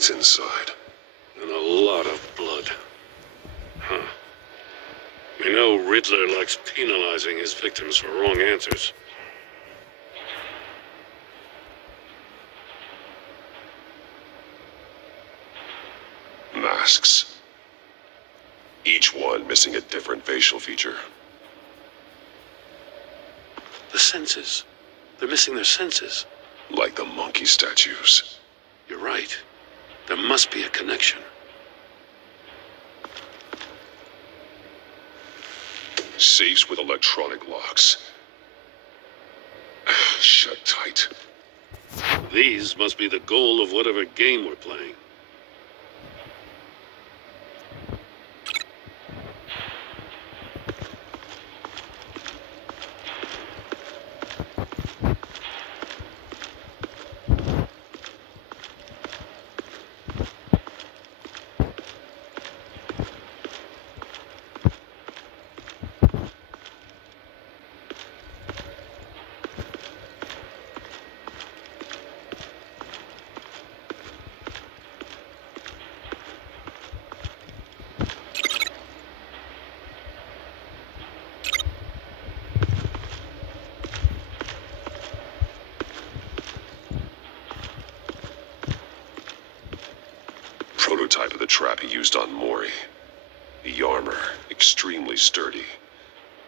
brains inside. And a lot of blood. Huh. We know Riddler likes penalizing his victims for wrong answers. Masks. Each one missing a different facial feature. The senses. They're missing their senses. Like the monkey statues. You're right. There must be a connection. Safes with electronic locks. Shut tight. These must be the goal of whatever game we're playing. Prototype of the trap he used on Mori. The armor, extremely sturdy,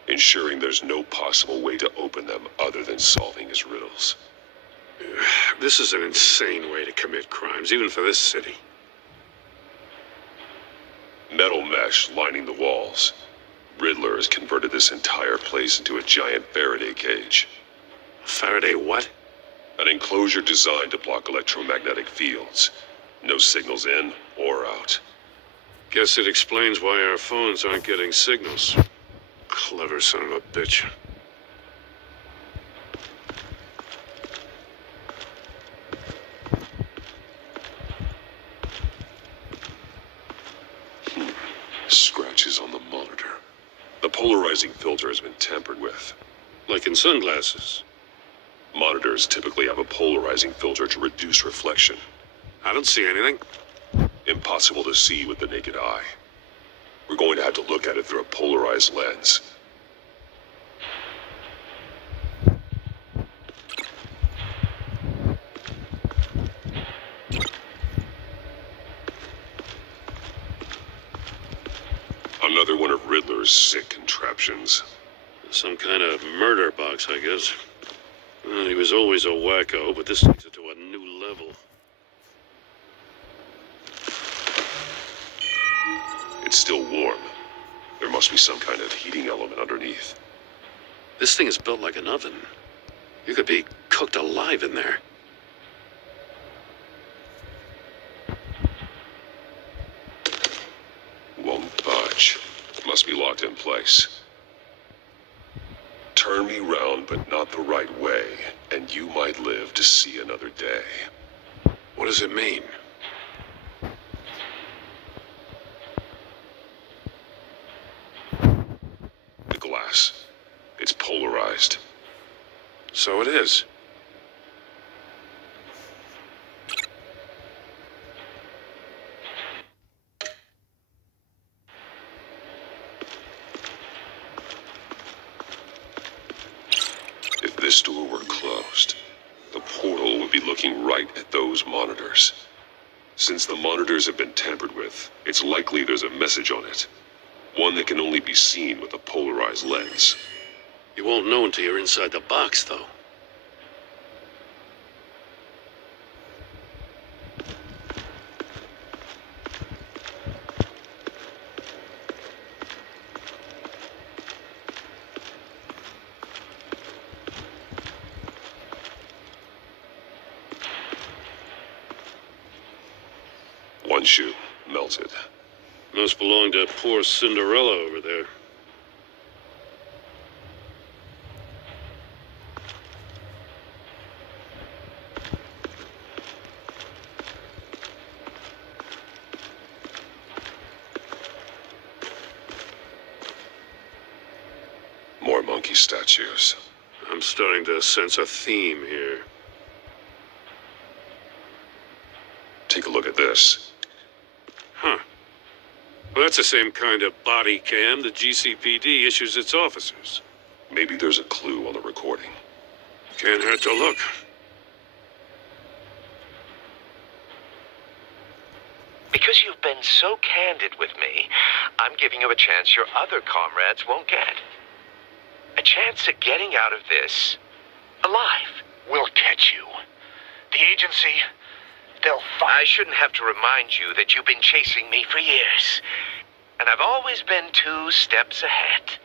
ensuring there's no possible way to open them other than solving his riddles. This is an insane way to commit crimes, even for this city. Metal mesh lining the walls. Riddler has converted this entire place into a giant Faraday cage. Faraday what? An enclosure designed to block electromagnetic fields. No signals in or out. Guess it explains why our phones aren't getting signals. Clever son of a bitch. Scratches on the monitor. The polarizing filter has been tampered with. Like in sunglasses. Monitors typically have a polarizing filter to reduce reflection. I don't see anything. Impossible to see with the naked eye. We're going to have to look at it through a polarized lens. Another one of Riddler's sick contraptions. Some kind of murder box, I guess. Well, he was always a wacko, but this takes it to a new level. It's still warm. There must be some kind of heating element underneath. This thing is built like an oven. You could be cooked alive in there. Won't budge. Must be locked in place. Turn me round, but not the right way, and you might live to see another day. What does it mean? The glass. It's polarized. So it is. If this door were closed, the portal would be looking right at those monitors. Since the monitors have been tampered with, it's likely there's a message on it. One that can only be seen with a polarized lens. You won't know until you're inside the box, though. One shoe, melted. Must belong to poor Cinderella over there. More monkey statues. I'm starting to sense a theme here. Take a look at this. this. Huh. Well, that's the same kind of body cam the GCPD issues its officers. Maybe there's a clue on the recording. Can't hurt to look. Because you've been so candid with me, I'm giving you a chance your other comrades won't get. A chance at getting out of this alive. We'll catch you. The agency, they'll find... I shouldn't have to remind you that you've been chasing me for years. And I've always been 2 steps ahead.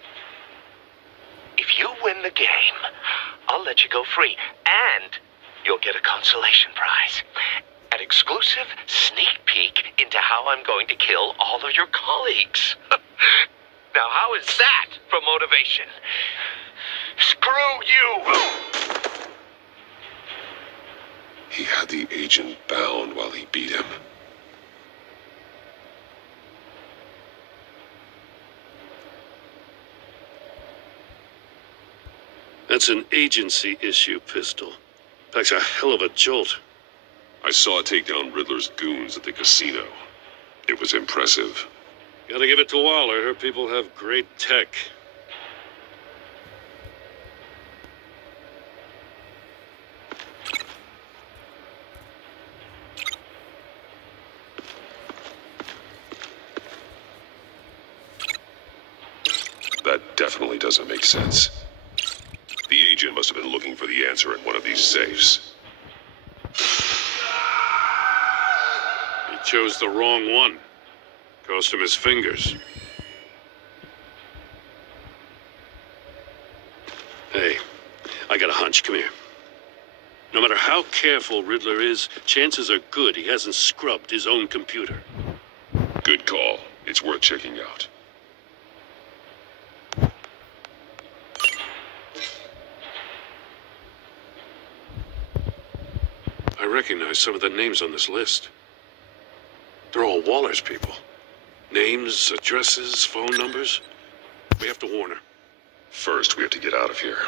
If you win the game, I'll let you go free. And you'll get a consolation prize. An exclusive sneak peek into how I'm going to kill all of your colleagues. Now, how is that for motivation? Screw you! He had the agent bound while he beat him. That's an agency-issue pistol. Packs a hell of a jolt. I saw it take down Riddler's goons at the casino. It was impressive. Gotta give it to Waller. Her people have great tech. That definitely doesn't make sense. The agent must have been looking for the answer in one of these safes. He chose the wrong one. Cost him his fingers. Hey, I got a hunch. Come here. No matter how careful Riddler is, chances are good he hasn't scrubbed his own computer. Good call. It's worth checking out. I recognize some of the names on this list. They're all Waller's people. Names, addresses, phone numbers. We have to warn her. First, we have to get out of here.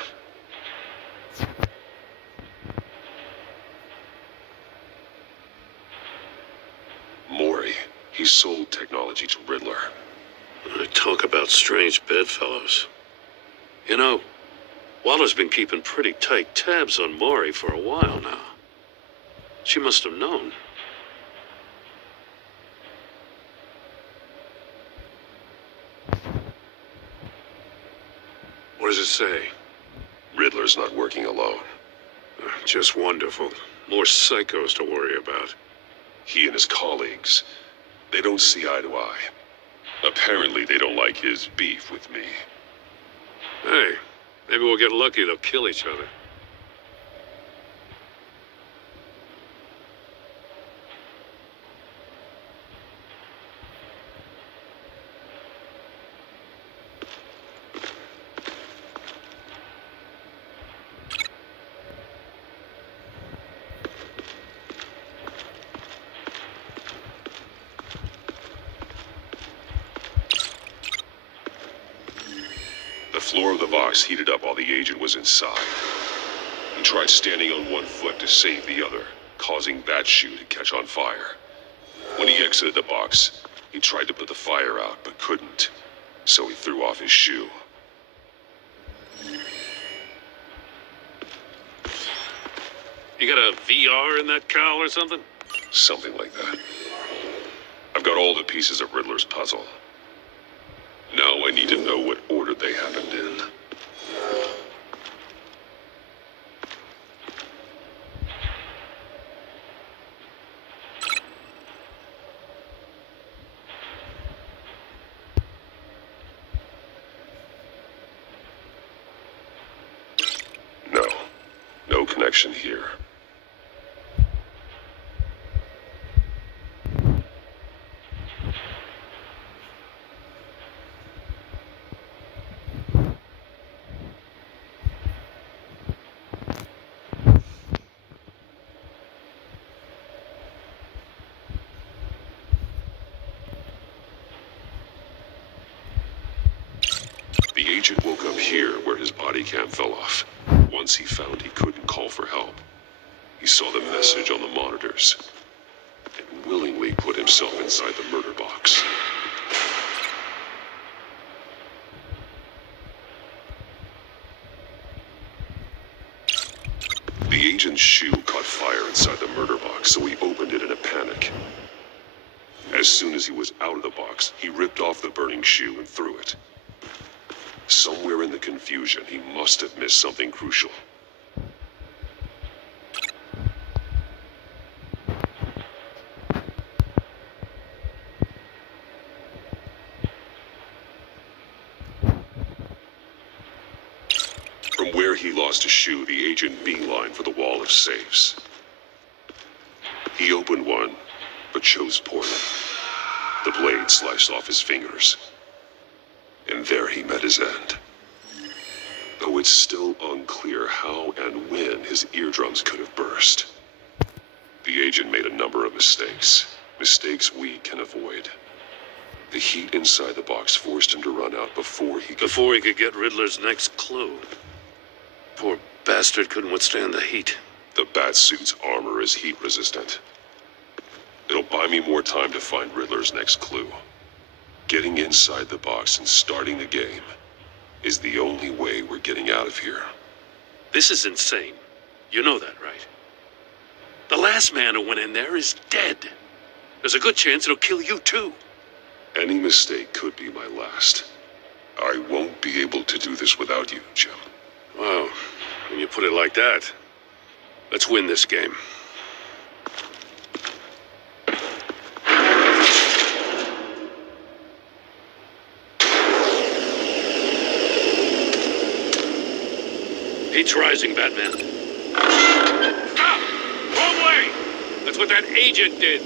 Maury. He sold technology to Riddler. I talk about strange bedfellows. You know, Waller's been keeping pretty tight tabs on Maury for a while now. She must have known. What does it say? Riddler's not working alone. Just wonderful. More psychos to worry about. He and his colleagues, they don't see eye to eye. Apparently, they don't like his beef with me. Hey, maybe we'll get lucky they'll kill each other. The floor of the box heated up while the agent was inside. He tried standing on one foot to save the other, causing that shoe to catch on fire. When he exited the box, he tried to put the fire out, but couldn't, so he threw off his shoe. You got a VR in that cowl or something? Something like that. I've got all the pieces of Riddler's puzzle. Now I need to know what order they happened in. No. No connection here. The agent woke up here where his body cam fell off. Once he found he couldn't call for help, he saw the message on the monitors. and willingly put himself inside the murder box. The agent's shoe caught fire inside the murder box, so he opened it in a panic. As soon as he was out of the box, he ripped off the burning shoe and threw it. Somewhere in the confusion, he must have missed something crucial. From where he lost a shoe, the agent beelined for the wall of safes. He opened one, but chose poorly. The blade sliced off his fingers. And there he met his end. Though it's still unclear how and when his eardrums could have burst. The agent made a number of mistakes. Mistakes we can avoid. The heat inside the box forced him to run out before he could get Riddler's next clue. Poor bastard couldn't withstand the heat. The Batsuit's armor is heat resistant. It'll buy me more time to find Riddler's next clue. Getting inside the box and starting the game is the only way we're getting out of here. This is insane. You know that, right? The last man who went in there is dead. There's a good chance it'll kill you too. Any mistake could be my last. I won't be able to do this without you, Jim. Wow, when you put it like that, let's win this game. Heat's rising, Batman. Stop! Wrong way! That's what that agent did.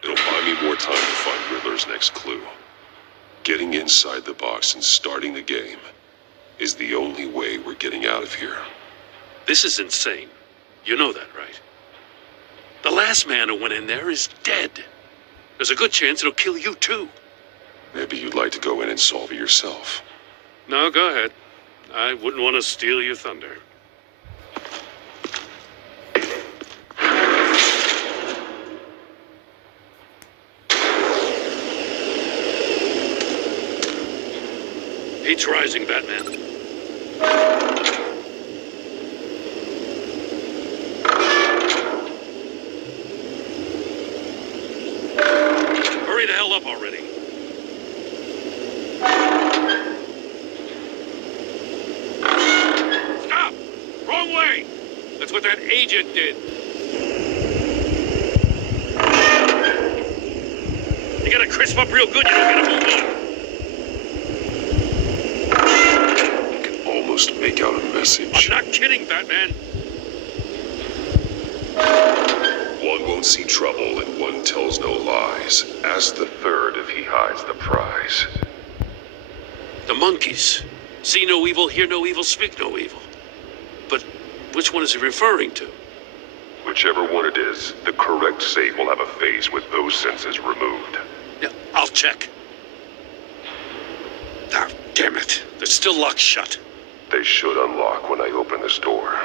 It'll buy me more time to find Riddler's next clue. Getting inside the box and starting the game is the only way we're getting out of here. This is insane. You know that, right? The last man who went in there is dead. There's a good chance it'll kill you too. Maybe you'd like to go in and solve it yourself. No, go ahead. I wouldn't want to steal your thunder. Heat's rising, Batman. Hurry the hell up already. Stop! Wrong way! That's what that agent did. You gotta crisp up real good, you don't gotta move on. Almost make out a message. I'm not kidding, Batman. One won't see trouble and one tells no lies. Ask the third if he hides the prize. The monkeys. See no evil, hear no evil, speak no evil. But which one is he referring to? Whichever one it is, the correct safe will have a face with those senses removed. Yeah, I'll check. Ah, damn it. They're still locked shut. They should unlock when I open this door.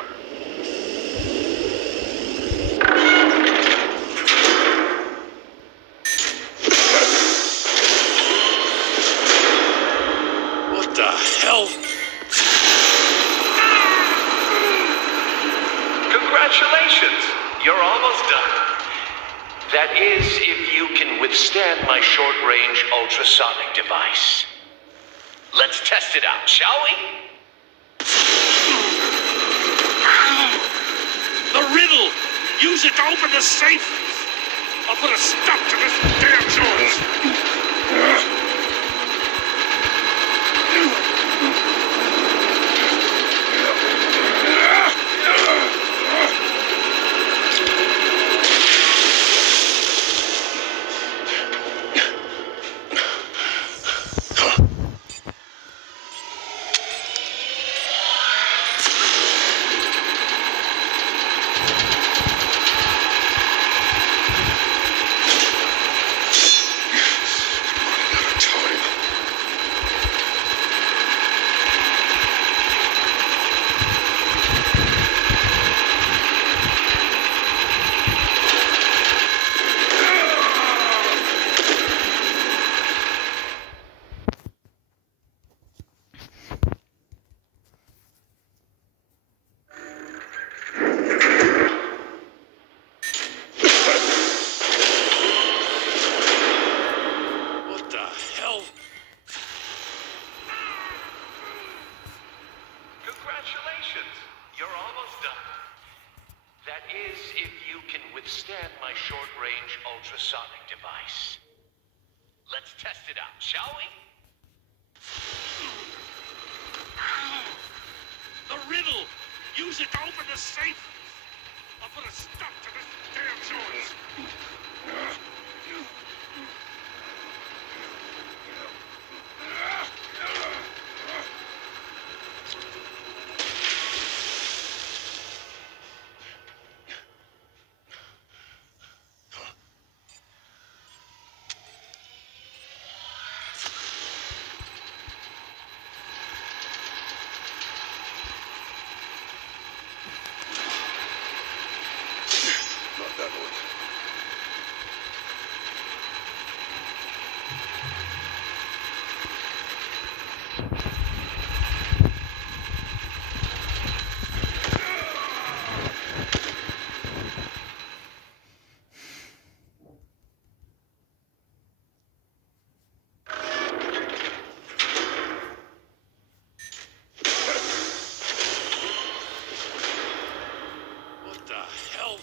What the hell? Congratulations! You're almost done. That is, if you can withstand my short-range ultrasonic device. Let's test it out, shall we? The riddle! Use it to open the safe! I'll put a stop to this damn noise! Congratulations. You're almost done. That is, if you can withstand my short-range ultrasonic device. Let's test it out, shall we? The riddle! Use it to open the safe! I'll put a stop to this damn noise! Not that one. What the hell?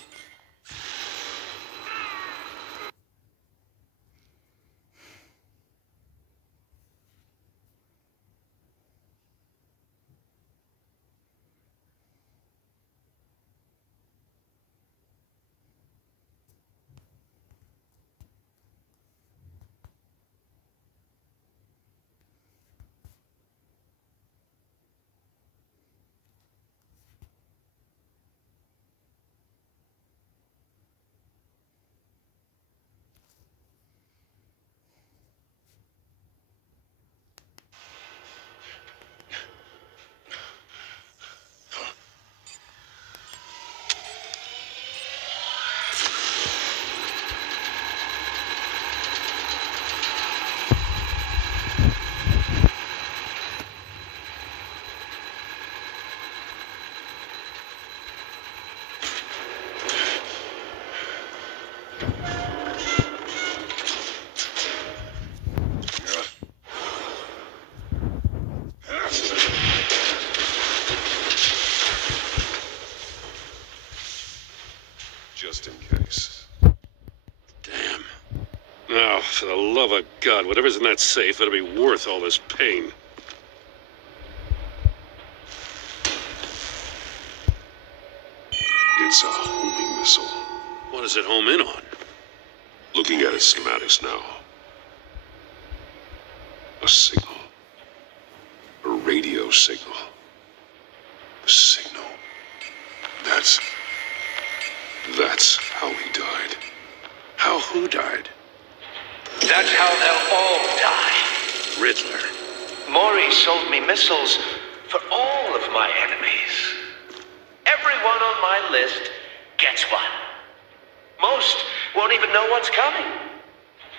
Just in case. Damn. Now, for the love of God, whatever's in that safe better be worth all this pain. It's a homing missile. What does it home in on? Looking at its schematics now. A signal. A radio signal. A signal. That's how he died. How who died? That's how they'll all die. Riddler. Maury sold me missiles for all of my enemies. Everyone on my list gets one. Most won't even know what's coming.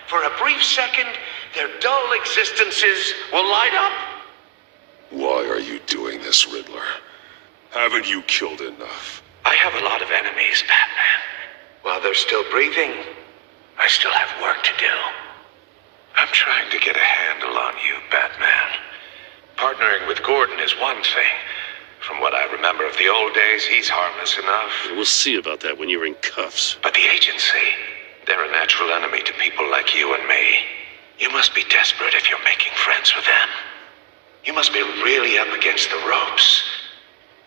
For a brief second, their dull existences will light up. Why are you doing this, Riddler? Haven't you killed enough? I have a lot of enemies, Batman. While they're still breathing, I still have work to do. I'm trying to get a handle on you, Batman. Partnering with Gordon is one thing. From what I remember of the old days, he's harmless enough. We'll see about that when you're in cuffs. But the agency, they're a natural enemy to people like you and me. You must be desperate if you're making friends with them. You must be really up against the ropes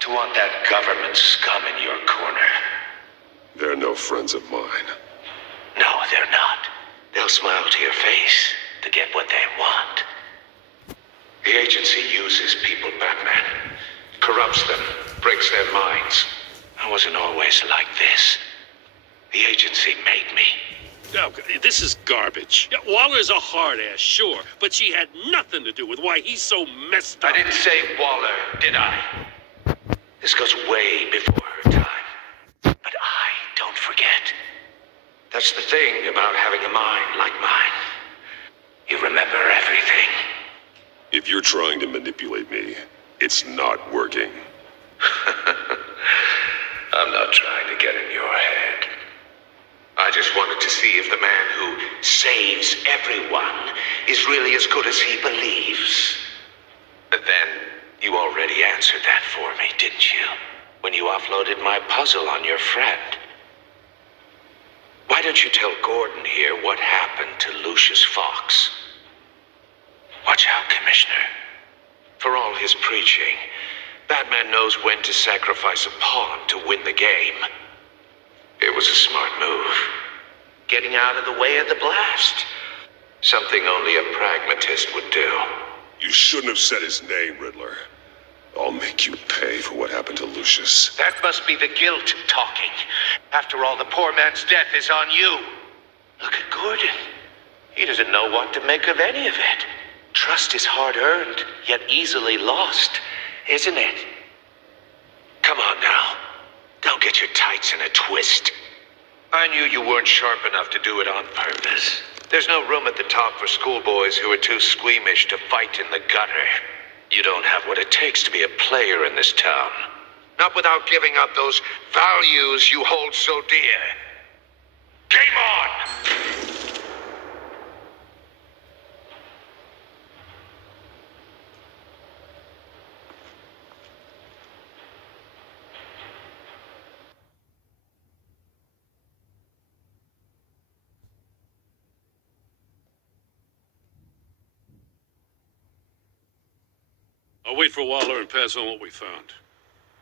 to want that government scum in your corner. They're no friends of mine. No, they're not. They'll smile to your face to get what they want. The agency uses people, Batman. Corrupts them, breaks their minds. I wasn't always like this. The agency made me. Oh, this is garbage. Yeah, Waller's a hard ass, sure, but she had nothing to do with why he's so messed up. I didn't say Waller, did I? This goes way before her time. But I don't forget. That's the thing about having a mind like mine. You remember everything. If you're trying to manipulate me, it's not working. I'm not trying to get in your head. I just wanted to see if the man who saves everyone is really as good as he believes. But then, you already already answered that for me, didn't you? When you offloaded my puzzle on your friend. Why don't you tell Gordon here what happened to Lucius Fox? Watch out, Commissioner. For all his preaching, Batman knows when to sacrifice a pawn to win the game. It was a smart move. Getting out of the way of the blast. Something only a pragmatist would do. You shouldn't have said his name, Riddler. I'll make you pay for what happened to Lucius. That must be the guilt talking. After all, the poor man's death is on you. Look at Gordon. He doesn't know what to make of any of it. Trust is hard-earned, yet easily lost, isn't it? Come on now. Don't get your tights in a twist. I knew you weren't sharp enough to do it on purpose. There's no room at the top for schoolboys who are too squeamish to fight in the gutter. You don't have what it takes to be a player in this town. Not without giving up those values you hold so dear. Game on! I'll wait for Waller and pass on what we found.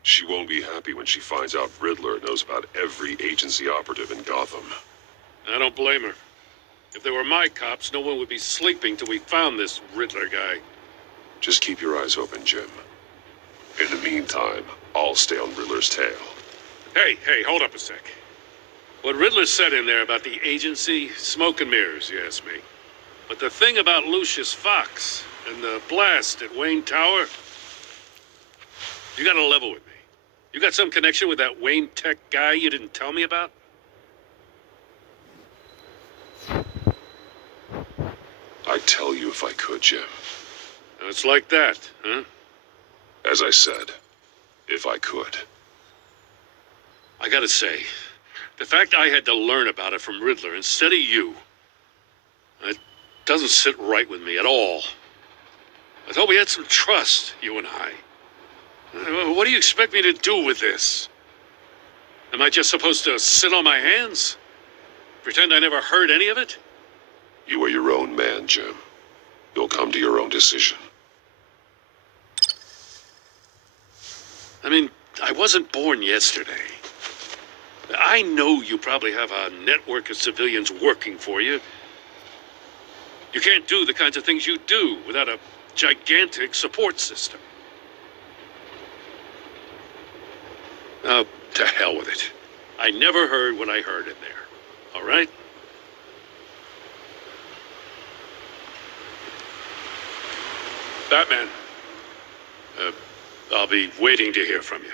She won't be happy when she finds out Riddler knows about every agency operative in Gotham. I don't blame her. If they were my cops, no one would be sleeping till we found this Riddler guy. Just keep your eyes open, Jim. In the meantime, I'll stay on Riddler's tail. Hey, hold up a sec. What Riddler said in there about the agency, smoke and mirrors, you ask me. But the thing about Lucius Fox and the blast at Wayne Tower, you gotta level with me. You got some connection with that Wayne Tech guy you didn't tell me about? I'd tell you if I could, Jim. It's like that, huh? As I said, if I could. I gotta say, the fact I had to learn about it from Riddler instead of you, it doesn't sit right with me at all. I thought we had some trust, you and I. What do you expect me to do with this? Am I just supposed to sit on my hands? Pretend I never heard any of it? You are your own man, Jim. You'll come to your own decision. I mean, I wasn't born yesterday. I know you probably have a network of civilians working for you. You can't do the kinds of things you do without a gigantic support system. Oh, to hell with it. I never heard what I heard in there. All right? Batman. I'll be waiting to hear from you.